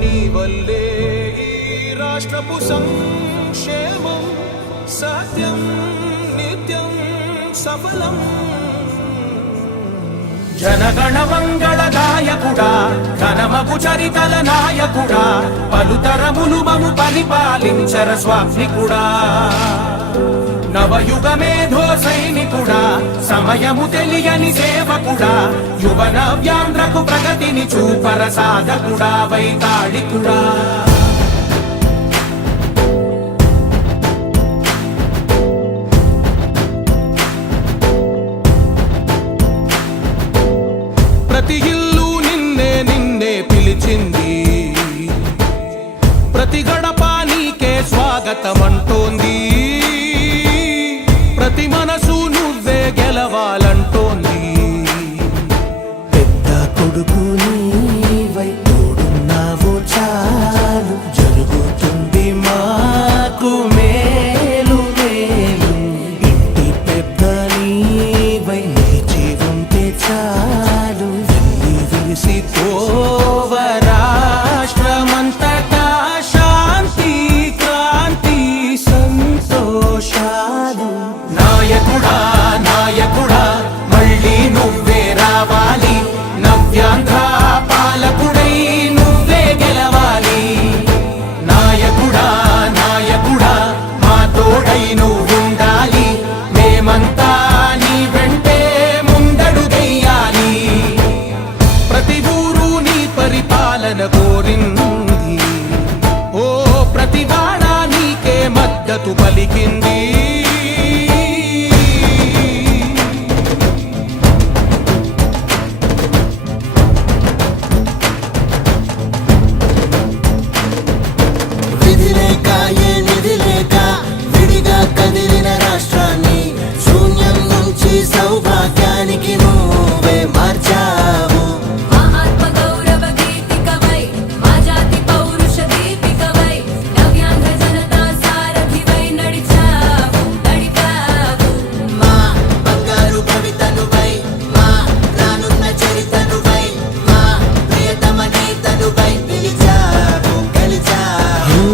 నీ వల్లే ఈ రాష్ట్రపు సంక్షేమం సత్యం నిత్యం సఫలం. జనగణ మంగళ గాయకుడా ఘనమగు చరితల నాయకుడా పలుతరములు మము పరిపాలించర స్వామికుడా. నవయుగ మేధో సైనికుడా సమయము తెలియని సేవకుడా యువన వ్యాంధ్రకు ప్రగతిని చూపర సాధకుడా వైతాళికుడా. ప్రతి ఇల్లు నిన్నే నిన్నే పిలిచింది, ప్రతి గడప నీకే స్వాగతమంటోంది, ప్రతి మనసు నువ్వే గెలవాలంటోంది. పెద్ద కొడుకు నీవై తోడున్నావు చాలు జరుగుతుంది మాకు మేలు మేలు. ఇంటి పెద్ద నీవై నిలిచి ఉంటే చాలు వెళ్ళి విరిసి పోవ రాష్ట్రమంతటా శాంతి క్రాంతి సంతోషాలు. నాయకుడా నాయకుడా మళ్ళీ నువ్వే రావాలి, నవ్యాంధ్ర పాలకుడై నువ్వే గెలవాలి. నాయకుడా నాయకుడా మా తోడై నువ్వుండాలి, మేమంతా నీ వెంటే ముందడుగెయ్యాలి. ప్రతి ఊరు నీ పరిపాలన కోరింది, ఓ ప్రతి వాడ నీకే మద్దతు పలికింది. విధి లేక ఏ నిధి లేక విడిగా కదిలిన రాష్ట్రాన్ని శూన్యం నుంచి సౌభాగ్యానికి నువ్వే మార్చావు. మా ఆత్మ గౌరవ గీతికవై మా జాతి పౌరుష దీపికవై నవ్యాంధ్ర జనతా సారథివై నడిచావు నడిపావు. మా బంగారు భవితనువై మా రానున్న చరితనువై మా ప్రియతమ నేతనువై పిలిచావు గెలిచావు.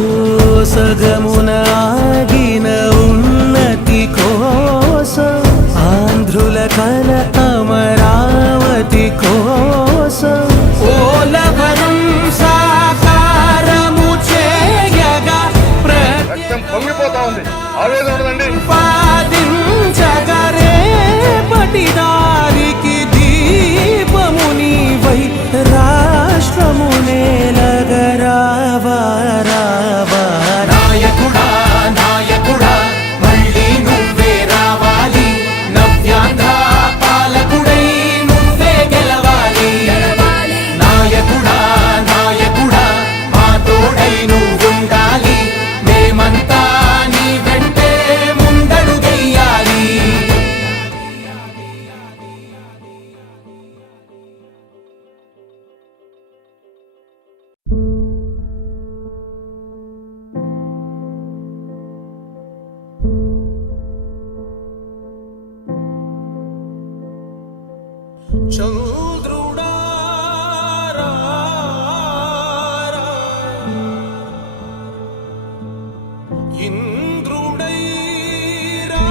సగమున ఆగిన ఉన్నతి కోసం ఆంధ్రుల కల అమరావతి కోసం పోలవరం సాకారము చేయగా రక్తం పొంగిపోతా ఉంది, ఆవేదన ఉండదండి. ప్రతిపాదించగరే పటిదారికి దీపము నీవై రాష్ట్రము నేలగరావా రావా. నాయకుడా నాయకుడా మళ్ళీ నువ్వే రావాలి, నవ్యాంధ్ర పాలకుడై నువ్వే గెలవాలి. నాయకుడా నాయకుడా మా తోడై నువ్వుండాలి, మేమంతా నీ వెంటే ముందడుగెయ్యాలి. చంద్రుడా రా రా, ఇంద్రుడై రాధిరా.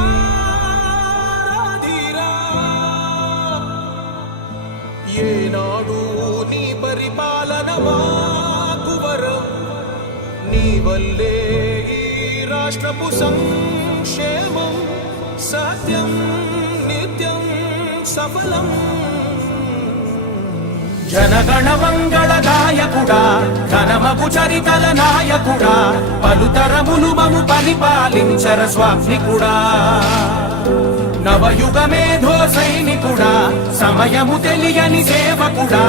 ఏనాడు నీ పరిపాలన మాకు వరం, నీ వల్లే ఈ రాష్ట్రపు సంక్షేమం సత్యం నిత్యం సఫలం. జనగణ మంగళ గాయకుడా ఘనమగు చరితల నాయకుడా పలుతరములు మము పరిపాలించర స్వామికుడా. నవయుగ మేధో సైనికుడా సమయము తెలియని సేవకుడా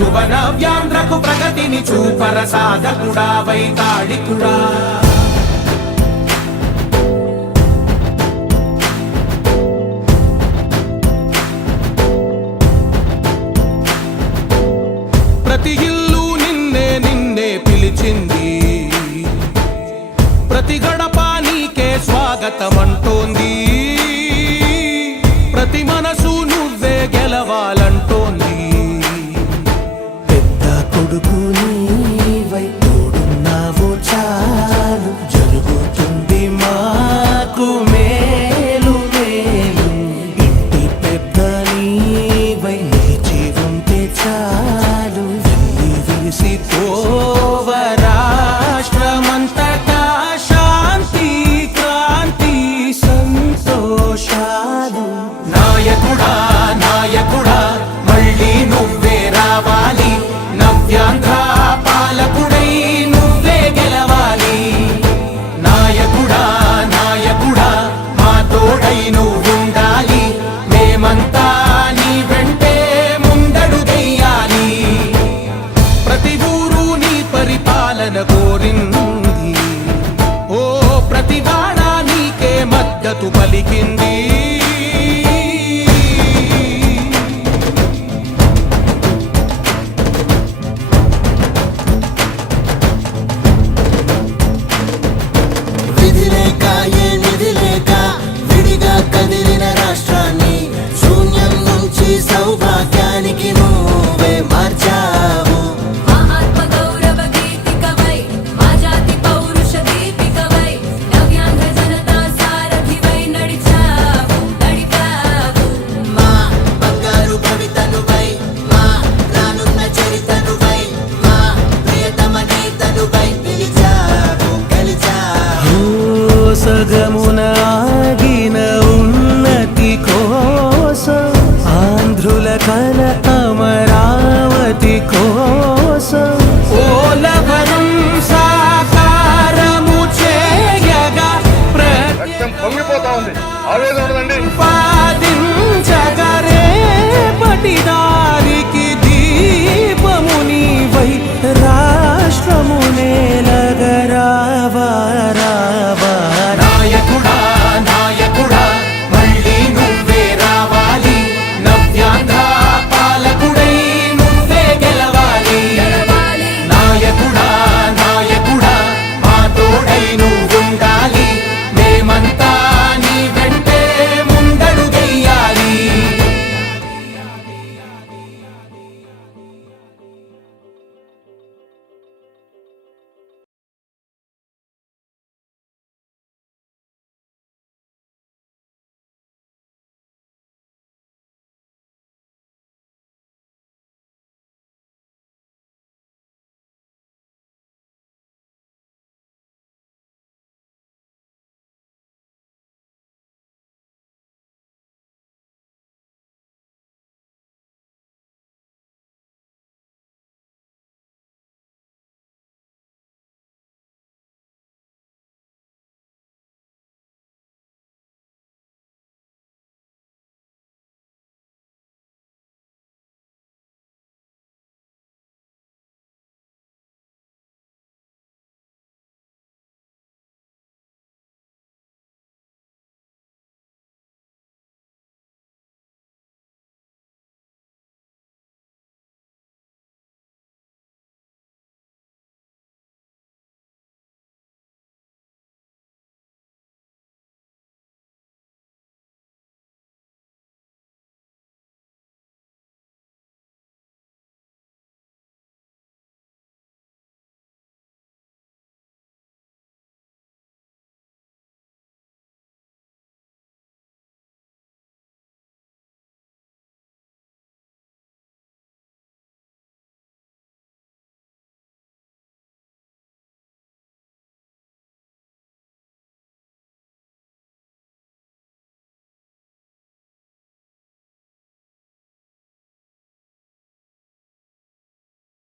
యువన వ్యాంధ్రకు ప్రగతిని చూపర సాధకుడా వైతాళికుడా. ప్రతి ఇల్లు నిన్నే నిన్నే పిలిచింది, ప్రతి గడప నీకే స్వాగతమంటోంది, ప్రతి మనసు నువ్వే గెలవాలంటోంది. పెద్ద కొడుకు నీవై మురిసిపోవ రాష్ట్రమంతటా శాంతి క్రాంతి సంతోషాలు. నాయకుడా నాయకుడా మళ్ళీ నువ్వే రావాలి, నవ్యాంధ్ర పాలకుడై నువ్వే గెలవాలి. నాయకుడా నాయకుడా మా తోడై నువ్వుండాలి, మేమంతా నీ వెంటే ముందడుగెయ్యాలి. ప్రతి ఊరు నీ పరిపాలన కోరింది, ఓ ప్రతివాడ నీకే మద్దతు పలికింది. విధి లేక ఏ నిధి లేక విడిగా కదిలిన రాష్ట్రాన్ని శూన్యం నుంచి సౌభాగ్యానికి నువ్వే మార్చావు. మా ఆత్మ గౌరవ గీతికవై మా జాతి పౌరుష దీపికవై నవ్యాంధ్ర జనతా సారథివై నడిచావు నడిపావు. మా బంగారు భవితనువై మా రానున్న చరితనువై మా ప్రియతమ నేతనువై పిలిచావు గెలిచావు. సగమున ఆగిన ఉన్నతి కోసం, ఆంధ్రుల కల అమరావతి కోసం, ఓలవరం సాకారము చేయగా రక్తం పొంగిపోతా ఉంది, ఆవేదన